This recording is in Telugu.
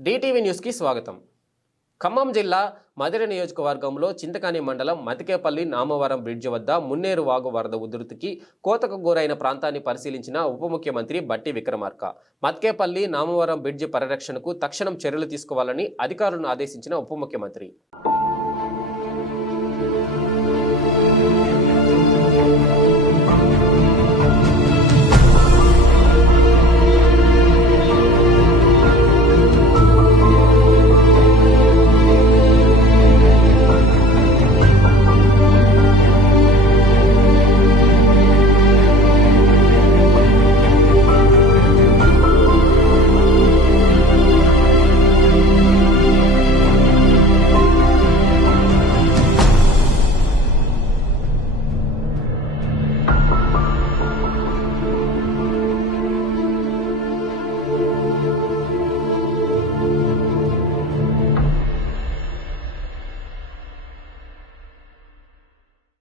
డిటివి న్యూస్కి స్వాగతం. ఖమ్మం జిల్లా మధిర నియోజకవర్గంలో చింతకాని మండలం మతికేపల్లి నామవరం బ్రిడ్జి వద్ద మున్నేరు వాగు వరద ఉధృతికి కోతకు గురైన ప్రాంతాన్ని పరిశీలించిన ఉప ముఖ్యమంత్రి బట్టి విక్రమార్క. మతికేపల్లి నామవరం బ్రిడ్జి పరిరక్షణకు తక్షణం చర్యలు తీసుకోవాలని అధికారులను ఆదేశించిన ఉప ముఖ్యమంత్రి